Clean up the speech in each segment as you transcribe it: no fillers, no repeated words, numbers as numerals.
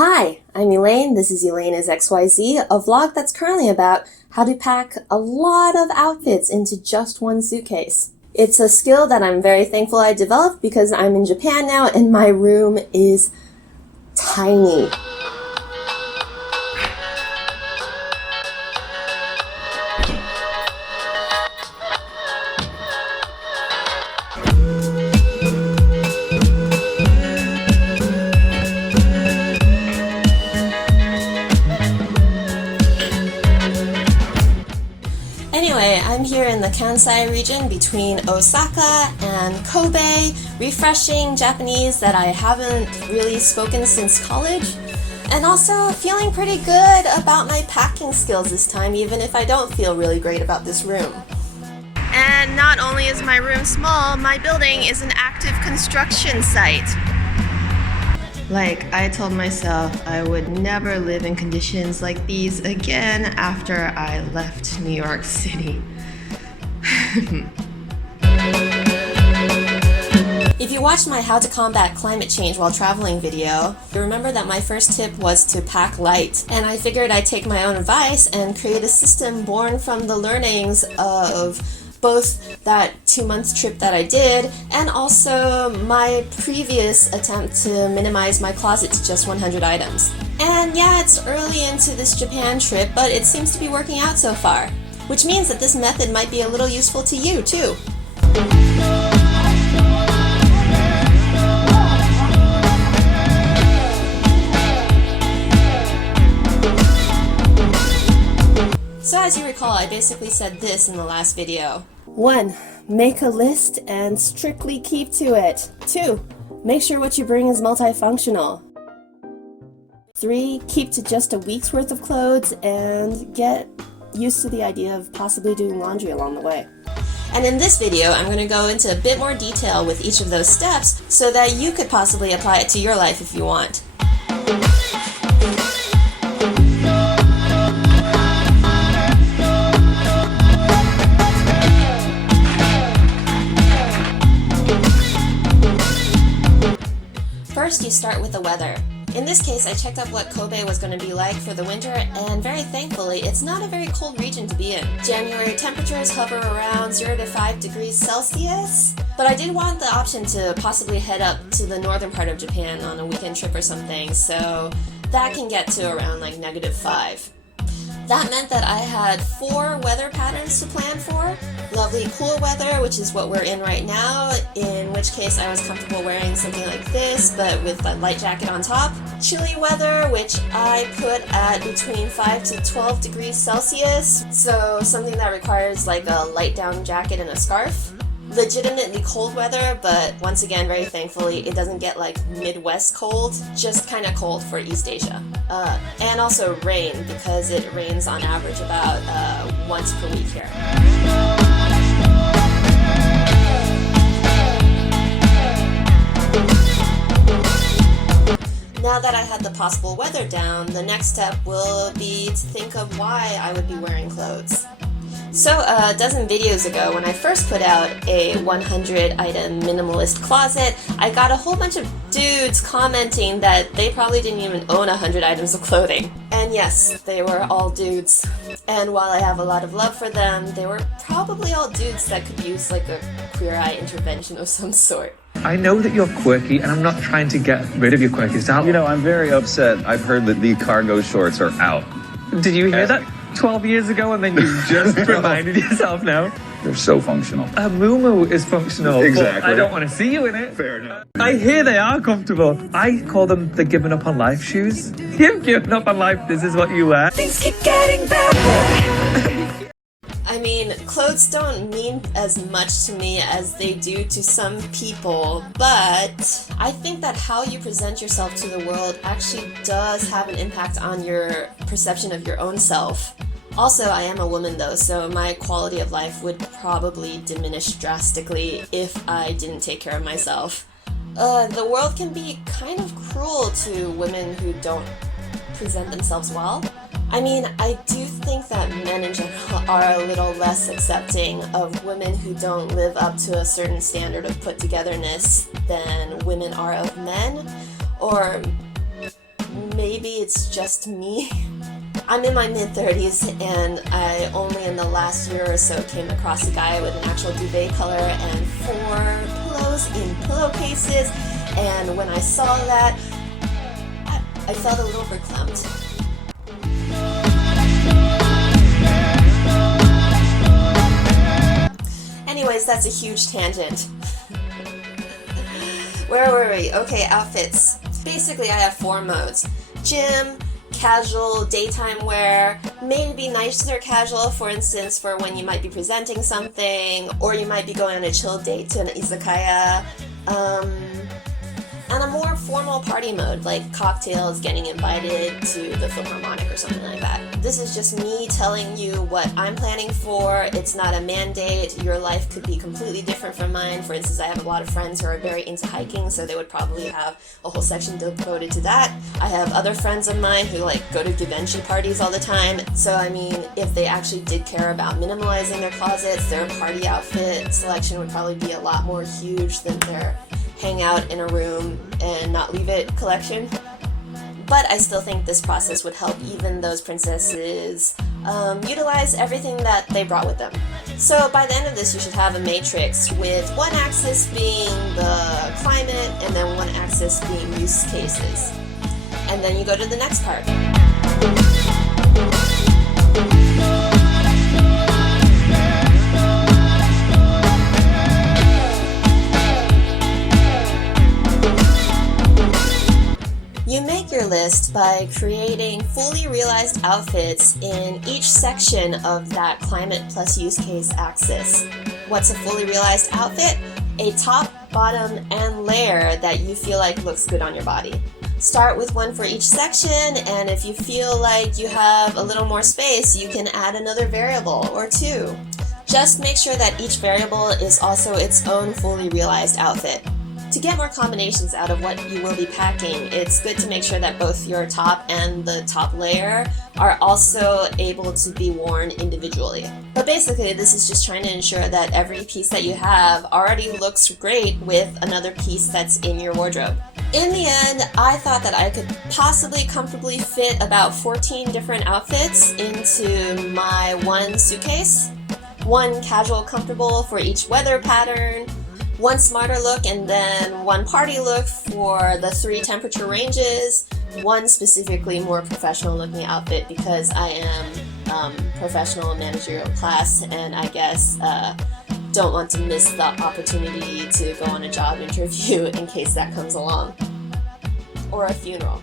Hi, I'm Elaine. This is Elena's XYZ, a vlog that's currently about how to pack a lot of outfits into just one suitcase. It's a skill that I'm very thankful I developed because I'm in Japan now and my room is tiny. Anyway, I'm here in the Kansai region between Osaka and Kobe, refreshing Japanese that I haven't really spoken since college, and also feeling pretty good about my packing skills this time, even if I don't feel really great about this room. And not only is my room small, my building is an active construction site. Like, I told myself I would never live in conditions like these again after I left New York City. If you watched my How to Combat Climate Change While Traveling video, you remember that my first tip was to pack light. And I figured I'd take my own advice and create a system born from the learnings of both that 2-month trip that I did and also my previous attempt to minimize my closet to just 100 items. And yeah, it's early into this Japan trip, but it seems to be working out so far, which means that this method might be a little useful to you too. So as you recall, I basically said this in the last video. 1. Make a list and strictly keep to it. 2. Make sure what you bring is multifunctional. 3. Keep to just a week's worth of clothes and get used to the idea of possibly doing laundry along the way. And in this video, I'm going to go into a bit more detail with each of those steps so that you could possibly apply it to your life if you want. First, you start with the weather. In this case, I checked out what Kobe was going to be like for the winter, and very thankfully, it's not a very cold region to be in. January temperatures hover around 0 to 5 degrees Celsius, but I did want the option to possibly head up to the northern part of Japan on a weekend trip or something, so that can get to around like -5. That meant that I had 4 weather patterns to plan for. Lovely cool weather, which is what we're in right now, in which case I was comfortable wearing something like this, but with a light jacket on top. Chilly weather, which I put at between 5 to 12 degrees Celsius, so something that requires like a light down jacket and a scarf. Legitimately cold weather, but once again, very thankfully, it doesn't get like Midwest cold, just kind of cold for East Asia. And also rain, because it rains on average about once per week here. Now that I had the possible weather down, the next step will be to think of why I would be wearing clothes. So a dozen videos ago, when I first put out a 100-item minimalist closet, I got a whole bunch of dudes commenting that they probably didn't even own 100 items of clothing. And yes, they were all dudes. And while I have a lot of love for them, they were probably all dudes that could use like a Queer Eye intervention of some sort. I know that you're quirky, and I'm not trying to get rid of your quirky style. You know, I'm very upset. I've heard that the cargo shorts are out. Did you hear that 12 years ago, and then you just reminded yourself now? They're so functional. A muumuu is functional. Exactly. But I don't want to see you in it. Fair enough. I hear they are comfortable. I call them the giving up on life shoes. You've given up on life, this is what you wear. Things keep getting better. I mean, clothes don't mean as much to me as they do to some people, but I think that how you present yourself to the world actually does have an impact on your perception of your own self. Also, I am a woman though, so my quality of life would probably diminish drastically if I didn't take care of myself. The world can be kind of cruel to women who don't present themselves well. I mean, I do think that men in general are a little less accepting of women who don't live up to a certain standard of put-togetherness than women are of men, or maybe maybe it's just me. I'm in my mid-30s, and I only in the last year or so came across a guy with an actual duvet color and 4 pillows in pillowcases, and when I saw that, I felt a little verklempt. Anyways, that's a huge tangent. Where were we? Okay, outfits. Basically, I have 4 modes. Gym, casual, daytime wear, maybe nicer casual, for instance, for when you might be presenting something, or you might be going on a chill date to an izakaya, and a more formal party mode, like cocktails, getting invited to the Philharmonic or something like that. This is just me telling you what I'm planning for. It's not a mandate. Your life could be completely different from mine. For instance, I have a lot of friends who are very into hiking, so they would probably have a whole section devoted to that. I have other friends of mine who go to Givenchy parties all the time. So I mean, if they actually did care about minimalizing their closets, their party outfit selection would probably be a lot more huge than their hang out in a room and not leave it collection. But I still think this process would help even those princesses utilize everything that they brought with them. So by the end of this, you should have a matrix with one axis being the climate and then one axis being use cases. And then you go to the next part. You make your list by creating fully realized outfits in each section of that climate plus use case axis. What's a fully realized outfit? A top, bottom, and layer that you feel like looks good on your body. Start with one for each section, and if you feel like you have a little more space, you can add another variable or 2. Just make sure that each variable is also its own fully realized outfit. To get more combinations out of what you will be packing, it's good to make sure that both your top and the top layer are also able to be worn individually. But basically, this is just trying to ensure that every piece that you have already looks great with another piece that's in your wardrobe. In the end, I thought that I could possibly comfortably fit about 14 different outfits into my one suitcase. One casual comfortable for each weather pattern, one smarter look, and then one party look for the 3 temperature ranges, one specifically more professional looking outfit because I am professional managerial class, and I guess don't want to miss the opportunity to go on a job interview in case that comes along, or a funeral.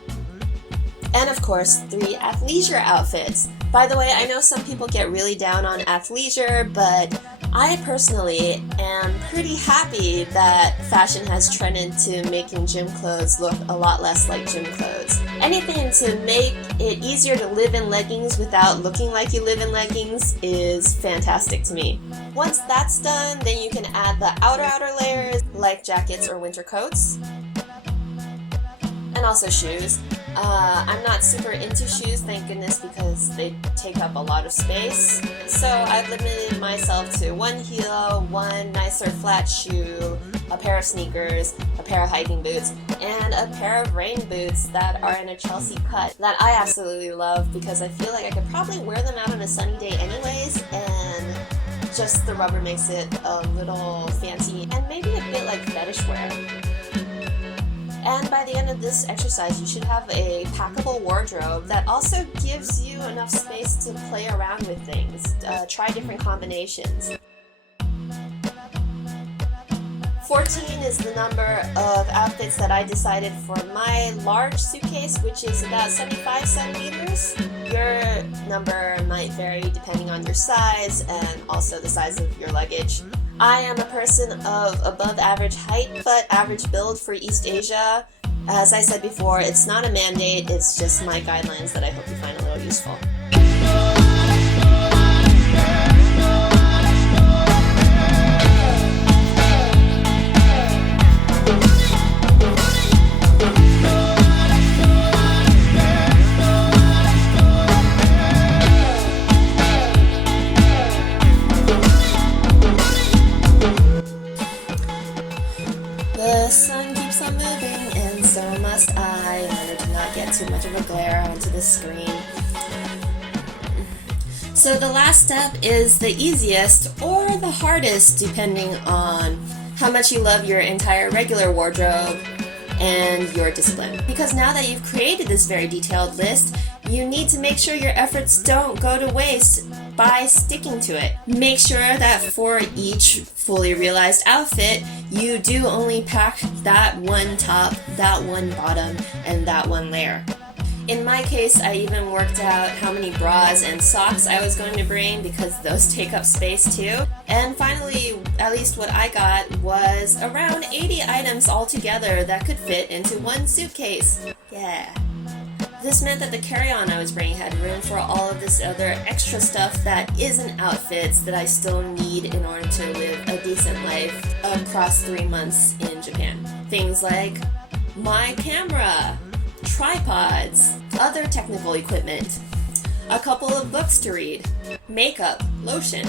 And of course, 3 athleisure outfits. By the way, I know some people get really down on athleisure, but I personally am pretty happy that fashion has trended to making gym clothes look a lot less like gym clothes. Anything to make it easier to live in leggings without looking like you live in leggings is fantastic to me. Once that's done, then you can add the outer layers like jackets or winter coats. And also shoes. I'm not super into shoes, thank goodness, because they take up a lot of space. So I've limited myself to 1 heel, 1 nicer flat shoe, a pair of sneakers, a pair of hiking boots, and a pair of rain boots that are in a Chelsea cut that I absolutely love because I feel like I could probably wear them out on a sunny day anyways, and just the rubber makes it a little fancy and maybe a bit like fetish wear. And by the end of this exercise, you should have a packable wardrobe that also gives you enough space to play around with things. Try different combinations. 14 is the number of outfits that I decided for my large suitcase, which is about 75 centimeters. Your number might vary depending on your size and also the size of your luggage. I am a person of above average height, but average build for East Asia. As I said before, it's not a mandate, it's just my guidelines that I hope you find a little useful. The sun keeps on moving, and so must I, in order to not get too much of a glare onto the screen. So the last step is the easiest or the hardest, depending on how much you love your entire regular wardrobe and your discipline. Because now that you've created this very detailed list, you need to make sure your efforts don't go to waste by sticking to it. Make sure that for each fully realized outfit, you do only pack that one top, that one bottom, and that one layer. In my case, I even worked out how many bras and socks I was going to bring because those take up space too. And finally, at least what I got was around 80 items altogether that could fit into one suitcase. Yeah. This meant that the carry-on I was bringing had room for all of this other extra stuff that isn't outfits that I still need in order to live a decent life across 3 months in Japan. Things like my camera, tripods, other technical equipment, a couple of books to read, makeup, lotion,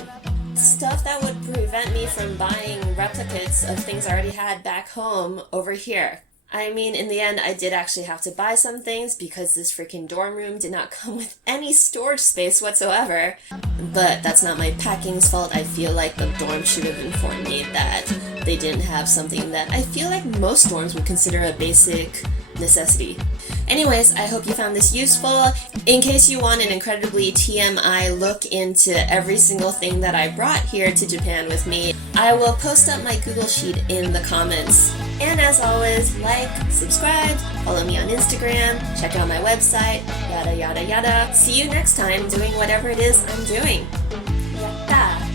stuff that would prevent me from buying replicates of things I already had back home over here. I mean, in the end, I did actually have to buy some things because this freaking dorm room did not come with any storage space whatsoever. But that's not my packing's fault. I feel like the dorm should have informed me that they didn't have something that I feel like most dorms would consider a basic necessity. Anyways, I hope you found this useful. In case you want an incredibly TMI look into every single thing that I brought here to Japan with me, I will post up my Google Sheet in the comments. And as always, like, subscribe, follow me on Instagram, check out my website, yada yada yada. See you next time doing whatever it is I'm doing. Yatta!